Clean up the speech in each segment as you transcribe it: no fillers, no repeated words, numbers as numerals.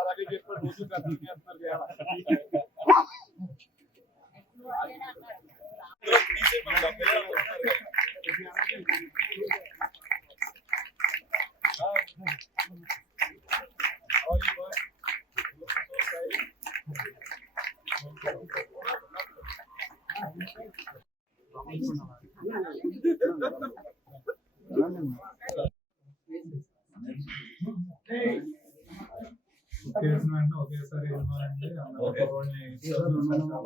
అలాగే చెప్పారు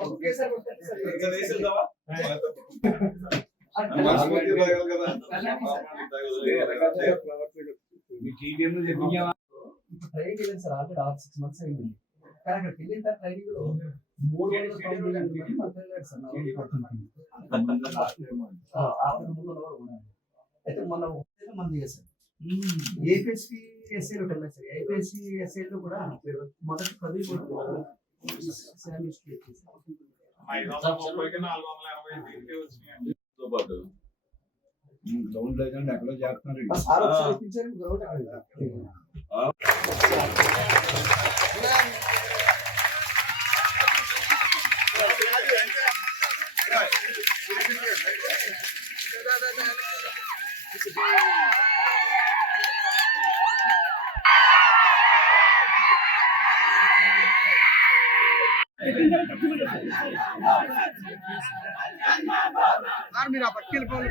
ఒకేసారి ట్రైనింగ్ వెళ్ళింది సార్ ఆల్రెడీ 6 months అయింది. కానీ అక్కడికి వెళ్ళిన తర్వాత ట్రైనింగ్ లో 300 అయితే మనం మంది చేశారు. ఏపీఎస్సీ ఎస్ఏలో వెళ్ళారు సార్. ఏపీఎస్సీ ఎస్ఏలో కూడా మొదటి 10 గ్రౌండ్ లేదండి ఎక్కడో చేస్తున్నారు. గ్రౌండ్ మీరు ఆ పక్కకి వెళ్ళిపోవాలి.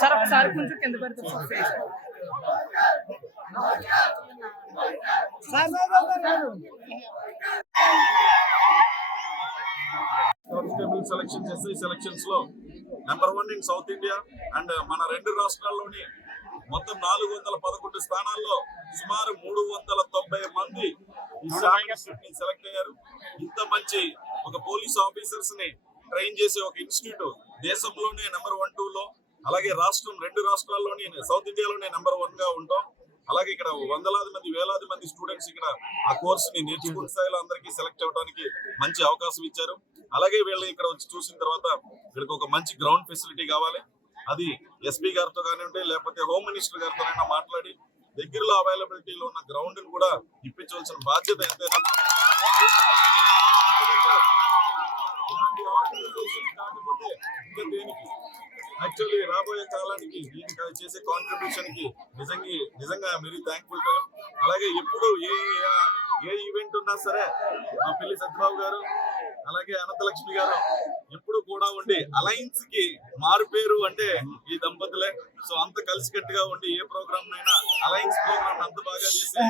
సార్ ఒకసారి కొంచెం కింద పెడతారు కానిస్టేబుల్ సెలక్షన్స్ ఎస్ఐ సెలక్షన్స్ లో number 1 in south India and మన 2 రాష్ట్రాల్లోని మొత్తం 411 స్థానాల్లో సుమారు 390 మంది ఈ సెలెక్ట్ అయ్యారు. ఇంత మంచి ఒక పోలీస్ ఆఫీసర్స్ ని ట్రైన్ చేసే ఒక ఇన్స్టిట్యూట్ దేశంలోనే నెంబర్ 1, 2 లో, అలాగే రాష్ట్రం 2 రాష్ట్రాల్లోని సౌత్ ఇండియాలోనే నెంబర్ 1 గా ఉంటాం. అలాగే ఇక్కడ వందలాది మంది వేలాది మంది స్టూడెంట్స్ ఇక్కడ ఆ కోర్సుని నేర్చుకునే స్థాయిలో అందరికీ సెలెక్ట్ అవ్వడానికి మంచి అవకాశం ఇచ్చారు. అలాగే వీళ్ళు ఇక్కడ వచ్చి చూసిన తర్వాత వీళ్ళకి ఒక మంచి గ్రౌండ్ ఫెసిలిటీ కావాలి. అది ఎస్పీ గారితో కానివ్వండి, లేకపోతే హోమ్ మినిస్టర్ గారితోనైనా మాట్లాడి దగ్గరలో అవైలబిలిటీలో ఉన్న గ్రౌండ్ ని కూడా ఇప్పించవలసిన బాధ్యత ఎంతైనా కాకపోతే ఇంకా దేనికి యాక్చువల్లీ రాబోయే కాలానికి దీనికి చేసే కాంట్రిబ్యూషన్ కి నిజంగా వెరీ థ్యాంక్ఫుల్ టు. అలాగే ఎప్పుడు ఏ ఈవెంట్ ఉన్నా సరే మా పిల్లి సత్యబాబు గారు అలాగే అనంతలక్ష్మి గారు ఎప్పుడు కూడా ఉండి అలయన్స్ కి మారు పేరు అంటే ఈ దంపతులే. సో అంత కలిసికట్టుగా ఉండి ఏ ప్రోగ్రామ్ అయినా అలయన్స్ ప్రోగ్రామ్ అంత బాగా చేసే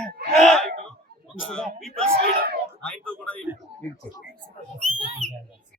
పీపుల్స్ లీడర్ ఆయనతో కూడా